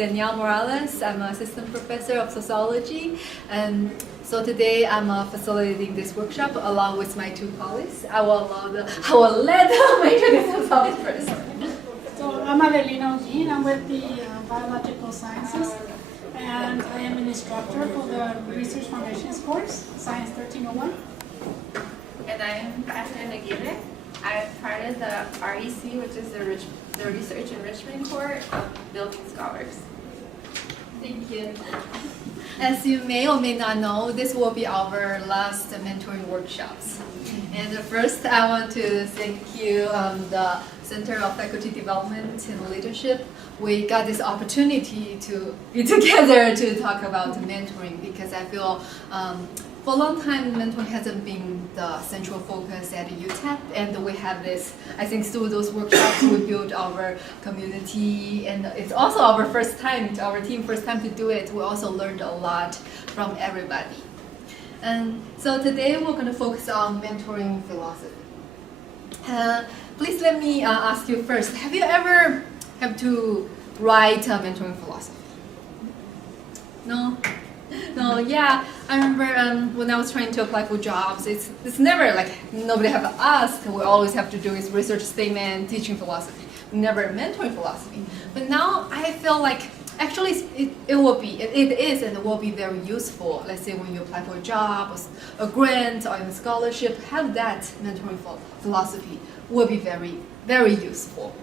Danielle Morales. I'm an assistant professor of sociology, and so today I'm facilitating this workshop along with my two colleagues. I will let them introduce themselves first. So I'm Adelina Ogin. I'm with the Biological Sciences, and I am an instructor for the Research Foundations course, Science 1301. And I'm Catherine Aguirre. I'm part of the REC, which is the Research Enrichment Corps of Building Scholars. Thank you. As you may or may not know, this will be our last mentoring workshops. And first, I want to thank you, the Center of Faculty Development and Leadership. We got this opportunity to be together to talk about mentoring because I feel for a long time, mentoring hasn't been the central focus at UTEP, and we have this, I think through those workshops, we build our community, and it's also our first time, our team first time to do it. We also learned a lot from everybody. And so today we're going to focus on mentoring philosophy. Please let me ask you first, have you ever had to write a mentoring philosophy? No? No, yeah, I remember when I was trying to apply for jobs, it's never like nobody have asked. We always have to do is research statement, teaching philosophy, never mentoring philosophy. But now I feel like actually it is and it will be very useful. Let's say when you apply for a job, a grant, or even scholarship, have that mentoring philosophy will be very, very useful.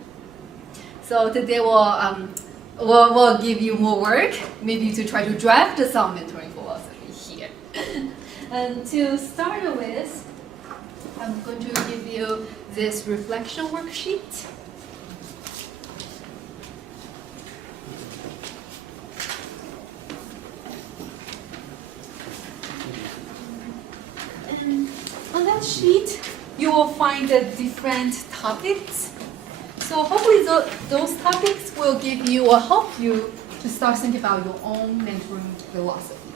So today we'll give you more work, maybe to try to draft some mentoring philosophy here. And to start with, I'm going to give you this reflection worksheet. And on that sheet, you will find the different topics. So hopefully those topics will give you or help you to start thinking about your own mentoring philosophy.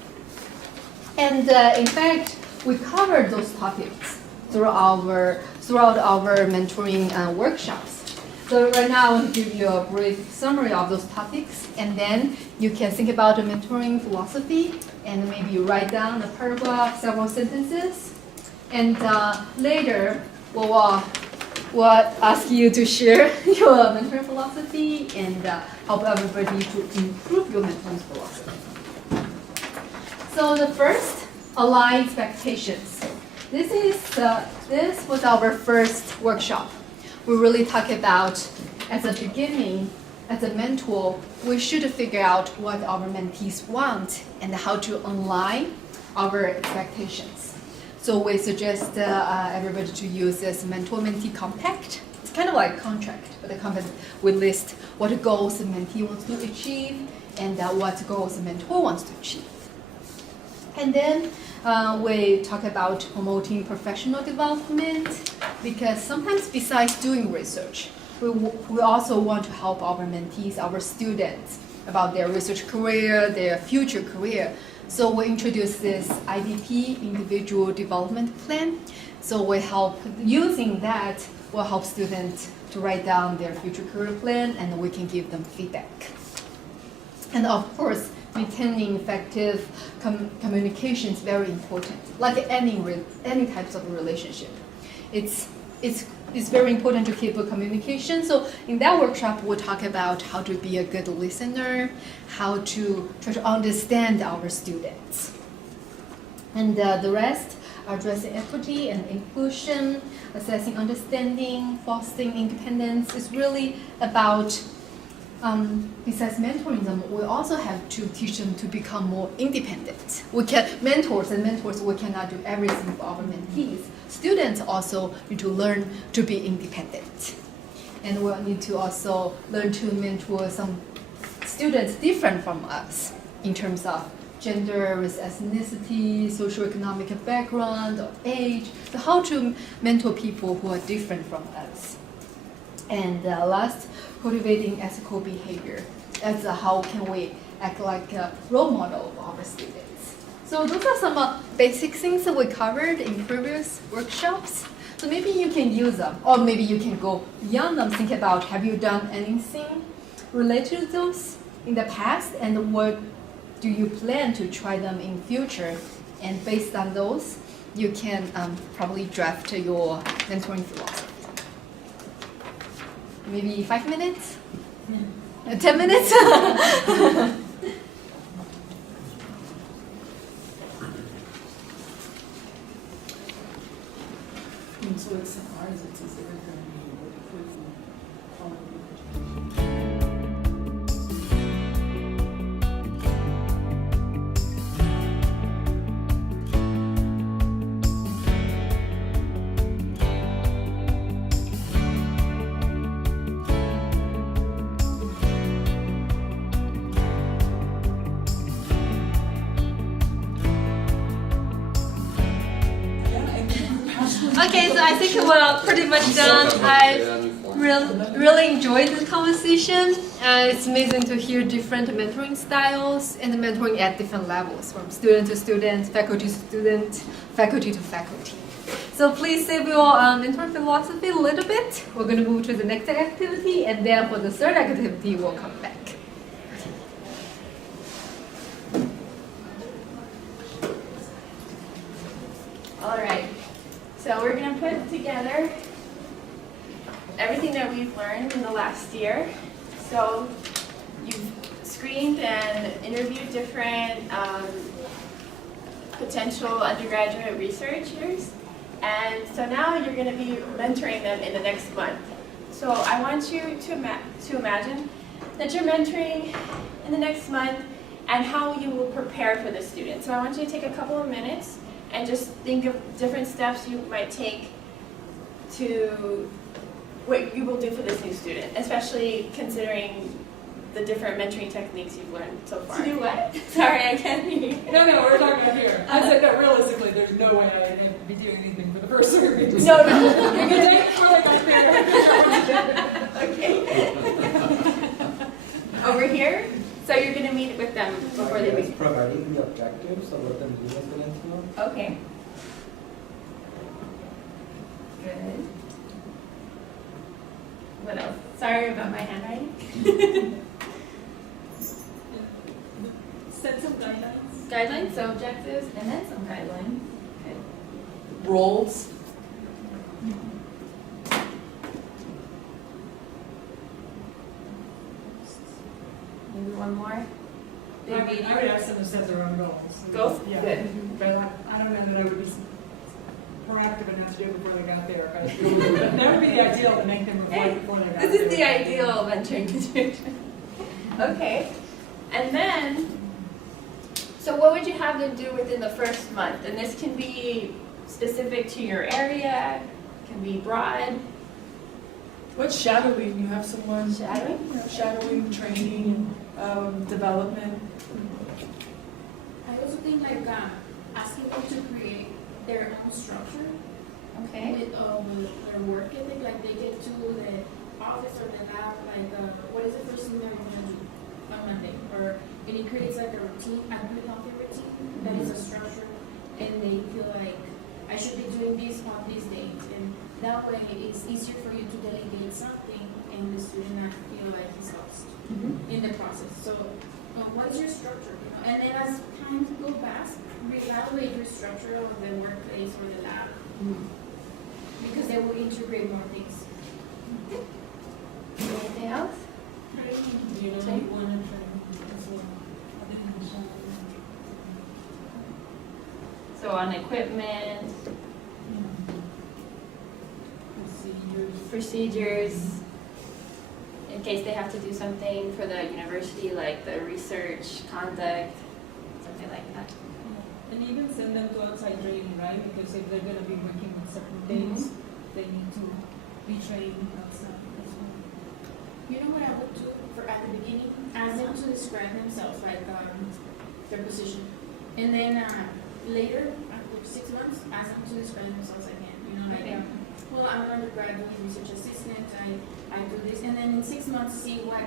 And in fact, we covered those topics throughout our mentoring workshops. So right now I want to give you a brief summary of those topics, and then you can think about the mentoring philosophy and maybe write down a paragraph, several sentences, and later we'll ask you to share your mentoring philosophy and help everybody to improve your mentoring philosophy. So the first, align expectations. This was our first workshop. We really talk about, at the beginning, as a mentor, we should figure out what our mentees want and how to align our expectations. So we suggest everybody to use this mentor-mentee compact. It's kind of like a contract, but the compact we list what goals the mentee wants to achieve and what goals the mentor wants to achieve. And then we talk about promoting professional development because sometimes besides doing research, we also want to help our mentees, our students, about their research career, their future career. So we introduce this IDP, Individual Development Plan. So we help, using that, will help students to write down their future career plan, and we can give them feedback. And of course, maintaining effective communication is very important. Like any types of relationship, it's very important to keep a communication. So in that workshop, we'll talk about how to be a good listener, how to try to understand our students. And the rest, addressing equity and inclusion, assessing understanding, fostering independence, is really about, besides mentoring them, we also have to teach them to become more independent. Mentors, we cannot do everything for our mentees. Students also need to learn to be independent. And we'll need to also learn to mentor some students different from us in terms of gender, race, ethnicity, socioeconomic background, or age. So how to mentor people who are different from us. And last, cultivating ethical behavior. That's how can we act like a role model for our students. So those are some basic things that we covered in previous workshops. So maybe you can use them, or maybe you can go beyond them, think about, have you done anything related to those in the past and what do you plan to try them in future? And based on those, you can probably draft your mentoring philosophy. Maybe 5 minutes? 10 minutes? So it's ours, it's as if we're going to be working Okay, so I think we're pretty much done. I really enjoyed this conversation. It's amazing to hear different mentoring styles and mentoring at different levels, from student to student, faculty to student, faculty to faculty. So please save your mentoring philosophy a little bit. We're going to move to the next activity, and then for the third activity, we'll come back. All right. So we're going to put together everything that we've learned in the last year. So you've screened and interviewed different potential undergraduate researchers. And so now you're going to be mentoring them in the next month. So I want you to imagine that you're mentoring in the next month and how you will prepare for the student. So I want you to take a couple of minutes and just think of different steps you might take to what you will do for this new student, especially considering the different mentoring techniques you've learned so far. To do what? Sorry, I can't hear you. No, we're talking about here. I said that realistically, there's no way I'd even be doing anything for the first survey. No. You're gonna take it really up Over here? So you're going to meet with them before they Yes, begin? providing the objectives of what the meeting is going to. Okay. Good. What else? Sorry about my handwriting. Set some guidelines. Guidelines, so objectives, and then some guidelines. roles. Maybe one more. I would ask them to set their own goals. Goals? Yeah. Good. But I don't know that I would be proactive enough to do it before they got there. But that would be the ideal to make them reflect before they got there. This is the ideal mentoring situation. Okay. And then, so what would you have them do within the first month? And this can be specific to your area, can be broad. What's shadowing? You have someone Shadowing? shadowing, training, development. I also think like asking them to create their own structure Okay. with their work ethic. Like they get to the office or the lab, like what is the first thing they're gonna do on Monday? Or and it creates like a routine, a good healthy routine that is a structure, and they feel like I should be doing this on this date, and that way it's easier for you to delegate something and the student not feel like he's lost in the process. So, what is your structure? You know? And then as time goes past, reevaluate your structure of the workplace or the lab, because they will integrate more things. Anything else? You know, you want to train. So on equipment, procedures, in case they have to do something for the university, like the research, conduct, something like that. And even send them to outside training, right? Because if they're going to be working with certain things, they need to be trained outside as well. You know what I would do for at the beginning? Ask them to describe themselves, like their position, and then later, after 6 months, ask them to describe themselves again. You know, like, Okay. well, I'm an undergraduate research assistant. I do this, and then in 6 months, see what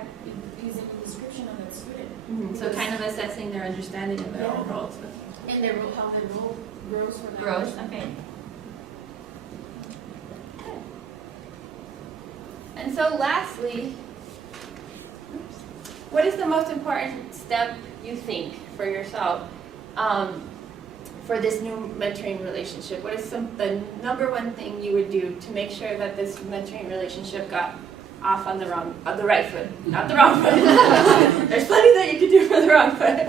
is in the description of that student. So kind of assessing their understanding of their own Yeah. roles. And their role, how their role grows for that Growth, person. okay. And so lastly, what is the most important step you think for yourself for this new mentoring relationship? What is the number one thing you would do to make sure that this mentoring relationship got off on the right foot, not the wrong foot? There's plenty that you could do for the wrong foot.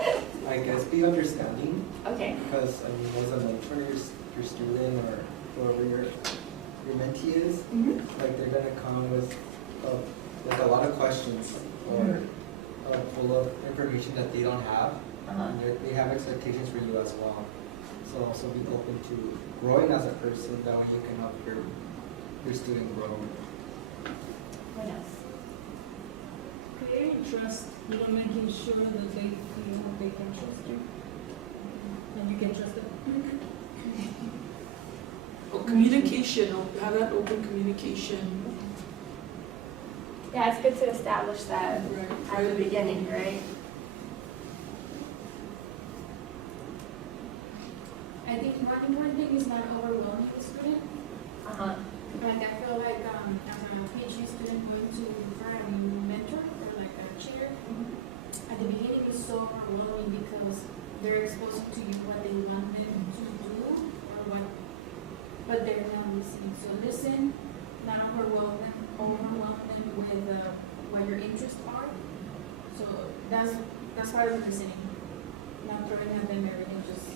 I guess be understanding, Okay. because I mean, as a mentor, your student or whoever your mentee is, like they're gonna come with a lot of questions or full of information that they don't have. And they have expectations for you as well. So also be open to growing as a person, that way you can help your student grow. What else? Creating trust, making sure that they feel they can trust you. And you can trust them. Or communication, or have that open communication. Yeah, it's good to establish that Right. at the beginning, right? I think one important thing is not overwhelming the student. Like I feel like as a PhD student going to for a mentor or like a chair, at the beginning it's so overwhelming because they're exposing to you what they want them to do or but they're not listening. So listen, not overwhelm them with what your interests are. So that's part of listening, not throwing at them everything, just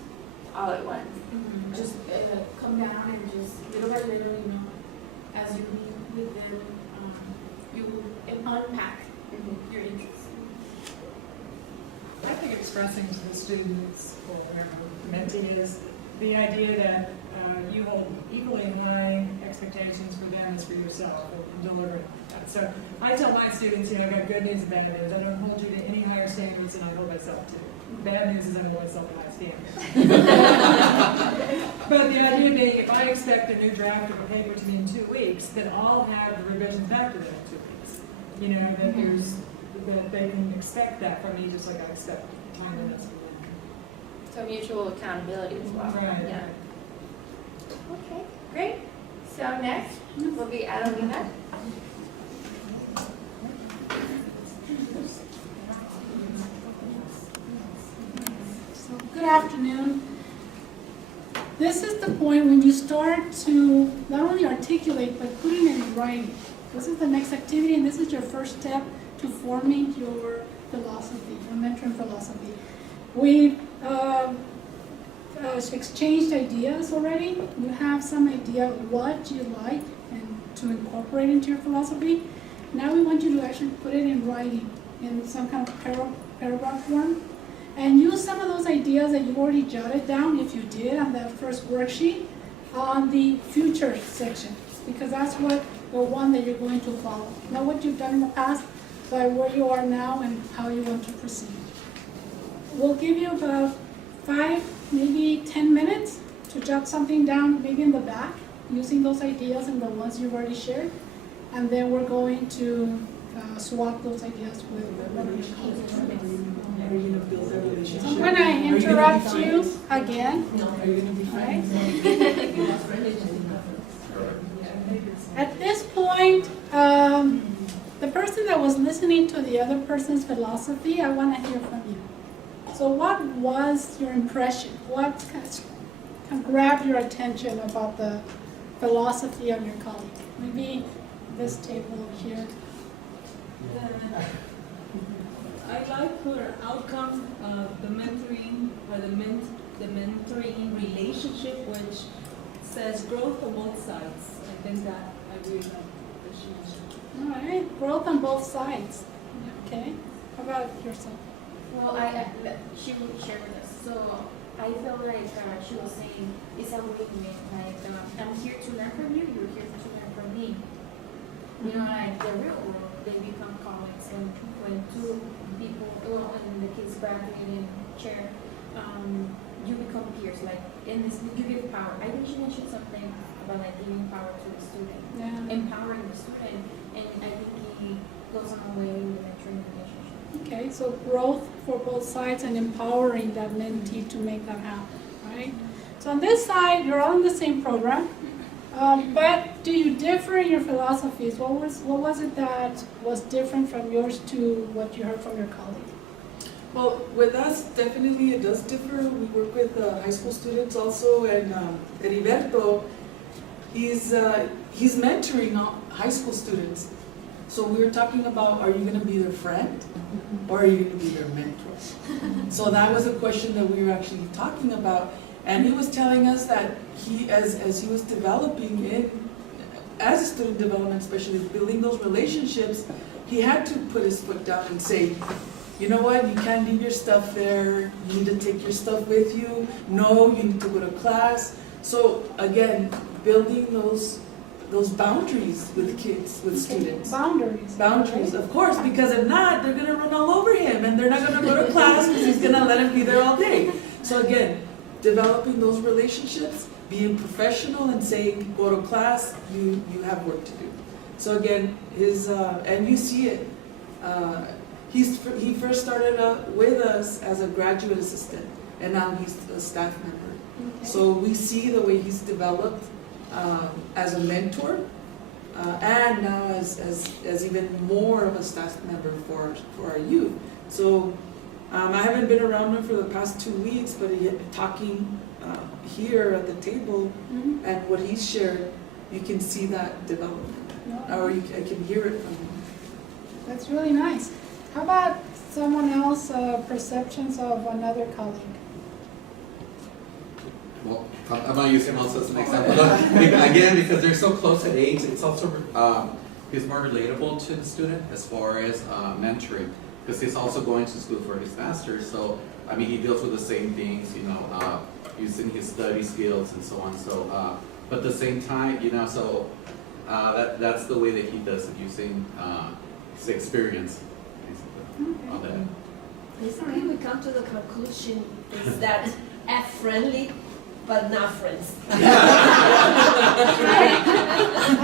All at once. just come down and just little by little, as you meet with them, you unpack your interests. I think expressing to the students or mentee is the idea that you hold equally high expectations for them as for yourself in delivering that. So I tell my students, I've got good news and bad news. I don't hold you to any higher standards than I hold myself to. Bad news is I hold myself to high standards. But the idea being, if I expect a new draft of a paper to be in 2 weeks, then I'll have the revisions back to them in 2 weeks. That they can expect that from me, just like I expect timeliness from them. So mutual accountability as well. Right. Yeah. Okay, great. So next will be Adelina. So, good afternoon. This is the point when you start to not only articulate, but putting it in writing. This is the next activity, and this is your first step to forming your philosophy, your mentoring philosophy. We've exchanged ideas already. You have some idea of what you like and to incorporate into your philosophy. Now we want you to actually put it in writing in some kind of paragraph form. And use some of those ideas that you've already jotted down, if you did, on that first worksheet, on the future section, because that's the one that you're going to follow. Not what you've done in the past, but where you are now and how you want to proceed. We'll give you about 5, maybe 10 minutes to jot something down, maybe in the back, using those ideas and the ones you've already shared. And then we're going to swap those ideas with whatever your colleagues are. Are you gonna build that relationship? So I'm going to interrupt you again. Are you gonna be Right. friends? At this point, the person that was listening to the other person's philosophy, I want to hear from you. So what was your impression? What kind of grabbed your attention about the philosophy of your colleague? Maybe this table here. I like her outcome of the mentoring or the mentoring relationship, which says growth on both sides. I think that I really like that she mentioned. All right, growth on both sides. Okay, how about yourself? Well, she would share with us. So I felt like she was saying it's a win-win. Like I'm here to learn from you. You're here to learn from me. Like the real world, they become colleagues, and when two people, well, in the kids bracket and chair, you become peers. Like in this, you give power. I think she mentioned something about like giving power to the student, Yeah. empowering the student, and I think he goes on a way in the mentoring relationship. Okay, so growth for both sides and empowering that mentee to make that happen, right? So on this side, you're all in the same program. But do you differ in your philosophies? What was it that was different from yours to what you heard from your colleague? Well, with us, definitely it does differ. We work with high school students also, and Heriberto, he's mentoring high school students. So we were talking about, are you going to be their friend or are you going to be their mentor? So that was a question that we were actually talking about. And he was telling us that he, as he was developing it, as a student development specialist, building those relationships, he had to put his foot down and say, you know what, you can't leave your stuff there, you need to take your stuff with you, no, you need to go to class. So again, building those boundaries with kids, with students. Boundaries. Boundaries, of course, because if not, they're gonna run all over him and they're not gonna go to class because he's gonna let him be there all day. So again, developing those relationships, being professional and saying, go to class, you have work to do. So again, and you see it, he first started with us as a graduate assistant and now he's a staff member. Okay. So we see the way he's developed as a mentor and now as even more of a staff member for our youth. So I haven't been around him for the past 2 weeks, but talking here at the table Mhm. and what he's shared, you can see that development, or I can hear it from him. That's really nice. How about someone else, perceptions of another colleague? Well, I'm gonna use him also as an example. Again, because they're so close at age, it's also, he's more relatable to the student as far as mentoring. Because he's also going to school for his master's, so, I mean, he deals with the same things, you know, using his study skills and so on, so, but at the same time, you know, so, that's the way that he does it, using, his experience, basically, on that. Basically, we come to the conclusion is that F-friendly, but not friends.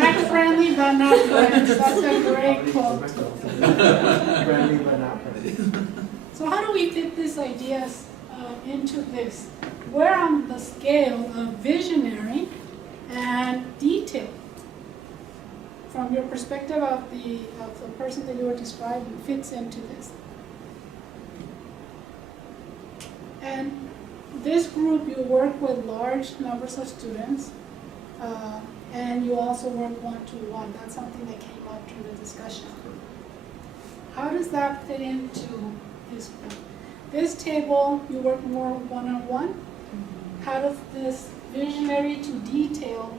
Act friendly but not friends. That's a great quote. Friendly but not friendly. So how do we fit these ideas into this? Where on the scale of visionary and detail, from your perspective of the person that you were describing, fits into this? And this group, you work with large numbers of students, and you also work one-to-one. That's something that came up during the discussion. How does that fit into this group? This table, you work more one-on-one. How does this visionary to detail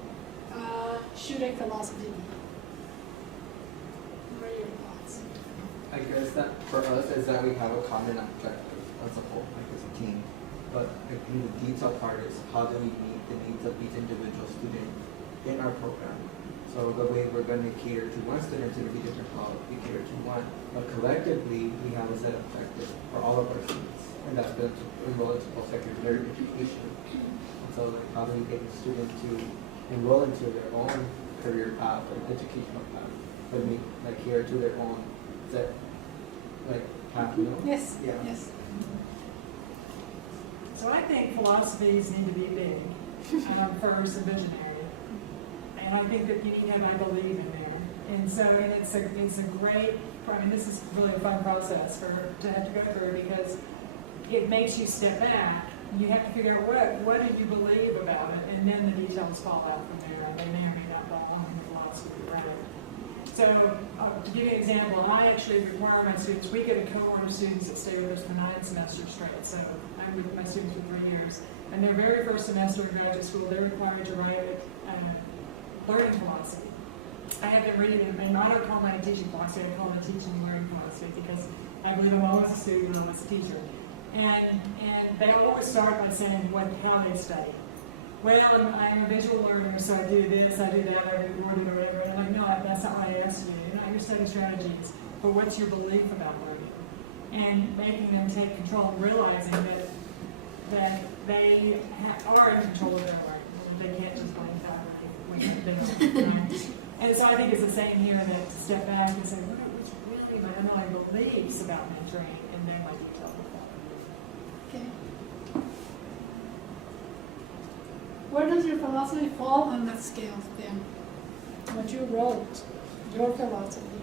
shooting philosophy be? What are your thoughts? I guess that for us is that we have a common objective as a whole, like as a team. But I think the detail part is how do we meet the needs of each individual student in our program. So the way we're going to cater to one student is going to be different from how we cater to one. But collectively, we have a set of objectives for all of our students. And that's been to enroll into post-secondary education. And so like, how do we get the students to enroll into their own career path or educational path, but like cater to their own set like path, you know? Yes, Yeah. yes. So I think philosophies need to be big, first and visionary. And I think that you need to have I believe in there. And so, and it's a great, I mean, this is really a fun process to have to go through because it makes you step back. You have to figure out what do you believe about it, and then the details fall out from there. They may or may not belong in the philosophy round. So, to give you an example, I actually require my students, we get a cohort of students that stay with us for 9 semesters straight. So I'm with my students for 3 years. And their very first semester in graduate school, they're required to write learning philosophy. I have them reading it, and I don't call mine teaching philosophy, I call it teaching and learning philosophy because I believe I'm always a student and always a teacher. And they always start by saying how they study. Well, I'm a visual learner, so I do this, I do that, I do wording or whatever. And I'm like, no, that's not what I asked you. You're not your study strategies, but what's your belief about learning? And making them take control and realizing that they are in control of their learning. They can't just blame faculty when they don't. And so I think it's the same here, that to step back and say, what's really my underlying beliefs about mentoring, and then my details with that. Okay. Where does your philosophy fall on that scale then? What you wrote, your philosophy.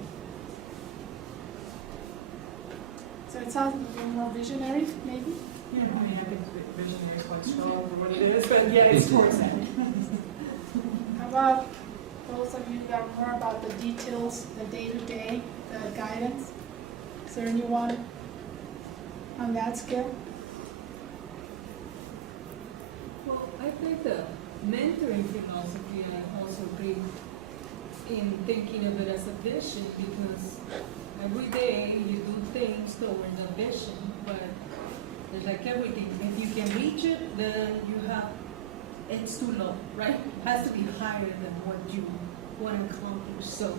So it sounds a little more visionary, maybe? Yeah, I mean, I think visionary is quite strong for what it is, but yeah, it's towards that. How about those of you that are more about the details, the day-to-day, the guidance? Is there anyone on that scale? Well, I think the mentoring philosophy, I also agree in thinking of it as a vision, because every day you do things towards a vision, but it's like everything. If you can reach it, then you have, it's too low, right? It has to be higher than what you want to accomplish. So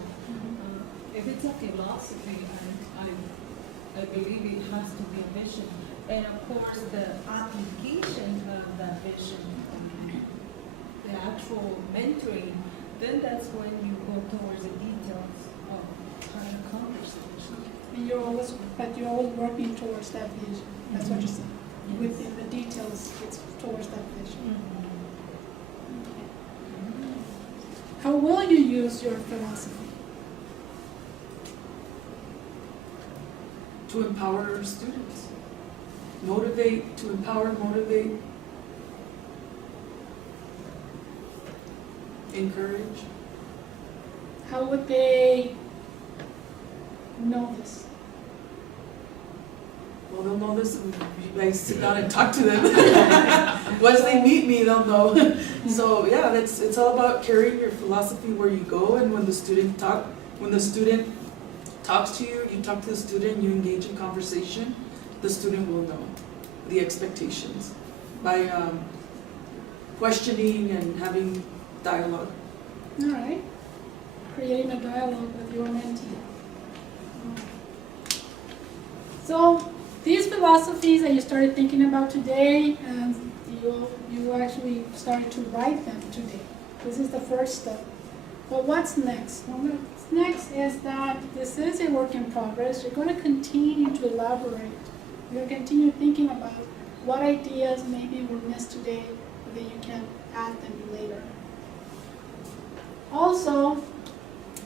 if it's a philosophy, I believe it has to be a vision. And of course, the application of that vision, the actual mentoring, then that's when you go towards the details of how to accomplish the vision. And you're always working towards that vision. That's what you're saying. Within the details, it's towards that vision. Okay. How will you use your philosophy? To empower our students. Motivate, to empower, motivate. Encourage. How would they know this? Well, they'll know this when you guys sit down and talk to them. Once they meet me, they'll know. So yeah, it's all about carrying your philosophy where you go, and when the student talks to you, you talk to the student, you engage in conversation, the student will know the expectations by questioning and having dialogue. All right. Creating a dialogue with your mentee. So these philosophies that you started thinking about today, and you actually started to write them today. This is the first step. But what's next? Well, what's next is that this is a work in progress. You're going to continue to elaborate. You're going to continue thinking about what ideas maybe were missed today that you can add them later. Also,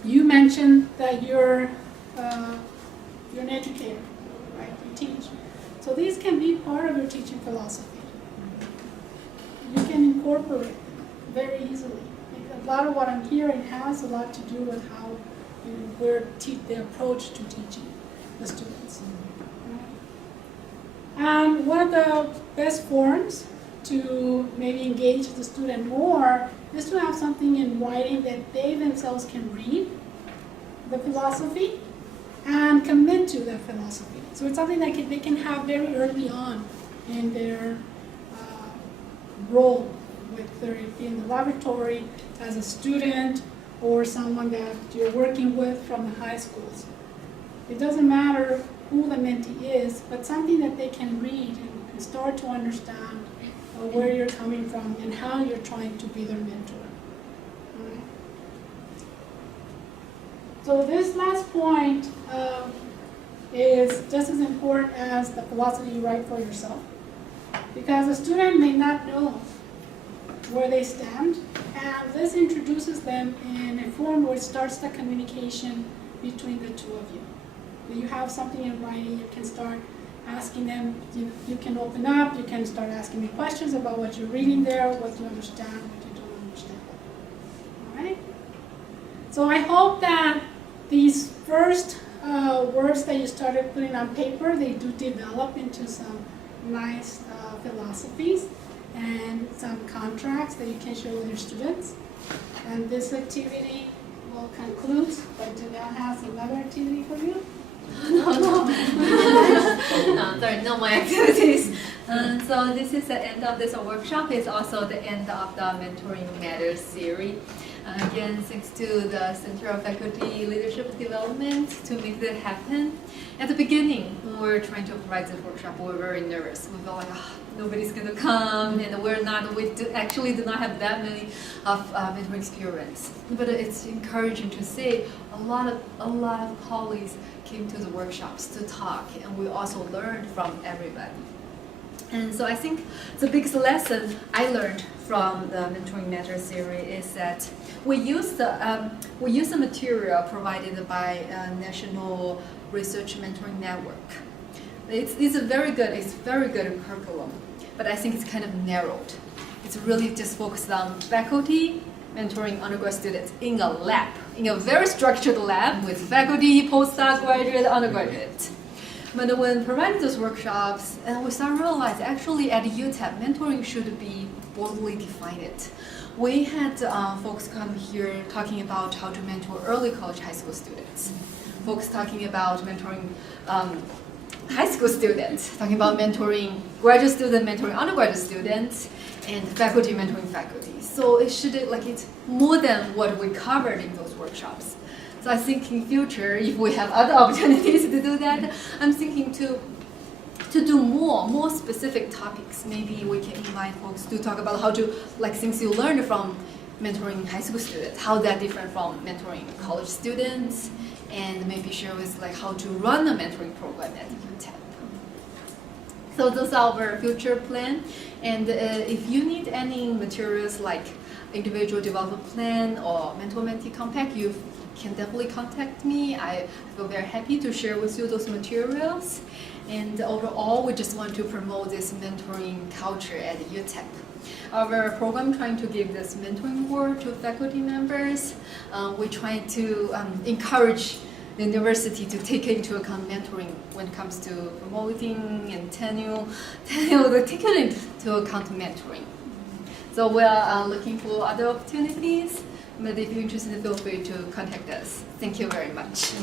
you mentioned that you're an educator, right? You teach. So these can be part of your teaching philosophy. You can incorporate them very easily. A lot of what I'm hearing has a lot to do with how the approach to teaching the students. And one of the best forms to maybe engage the student more is to have something in writing that they themselves can read the philosophy and commit to that philosophy. So it's something that they can have very early on in their role, whether it be in the laboratory as a student or someone that you're working with from the high schools. It doesn't matter who the mentee is, but something that they can read and start to understand where you're coming from and how you're trying to be their mentor. All right. So this last point is just as important as the philosophy you write for yourself, because a student may not know where they stand, and this introduces them in a form where it starts the communication between the two of you. When you have something in writing, you can start asking them, you can open up, you can start asking me questions about what you're reading there, what you understand, what you don't understand. All right? So I hope that these first words that you started putting on paper, they do develop into some nice philosophies and some contracts that you can share with your students. And this activity will conclude, but Janelle has another activity for you. No, there are no more activities. So this is the end of this workshop. It's also the end of the Mentoring Matters series. Again, thanks to the Center of Faculty Leadership Development to make that happen. At the beginning, when we were trying to provide this workshop, we were very nervous. We felt like, nobody's going to come, and we actually do not have that many of mentoring experience. But it's encouraging to see a lot of colleagues came to the workshops to talk, and we also learned from everybody. And so I think the biggest lesson I learned from the Mentoring Matters series is that we use the material provided by National Research Mentoring Network. It's very good curriculum, but I think it's kind of narrowed. It's really just focused on faculty mentoring undergrad students in a lab, in a very structured lab with faculty, postdoc, graduate, undergraduate. But when providing those workshops, and we start to realize actually at UTEP, mentoring should be boldly defined. We had folks come here talking about how to mentor early college high school students. Folks talking about mentoring high school students, talking about mentoring graduate students, mentoring undergraduate students, and faculty mentoring faculty. So it should, it's more than what we covered in those workshops. So I think in future, if we have other opportunities to do that, I'm thinking to do more specific topics. Maybe we can invite folks to talk about how to, things you learned from mentoring high school students, how that different from mentoring college students, and maybe share with how to run a mentoring program at UTEP. So those are our future plan. And if you need any materials like individual development plan or mentor-mentee compact, you can definitely contact me. I feel very happy to share with you those materials. And overall, we just want to promote this mentoring culture at UTEP. Our program trying to give this mentoring award to faculty members. We try to encourage the university to take into account mentoring when it comes to promoting and tenure, take it into account mentoring. So we are looking for other opportunities, but if you're interested, feel free to contact us. Thank you very much.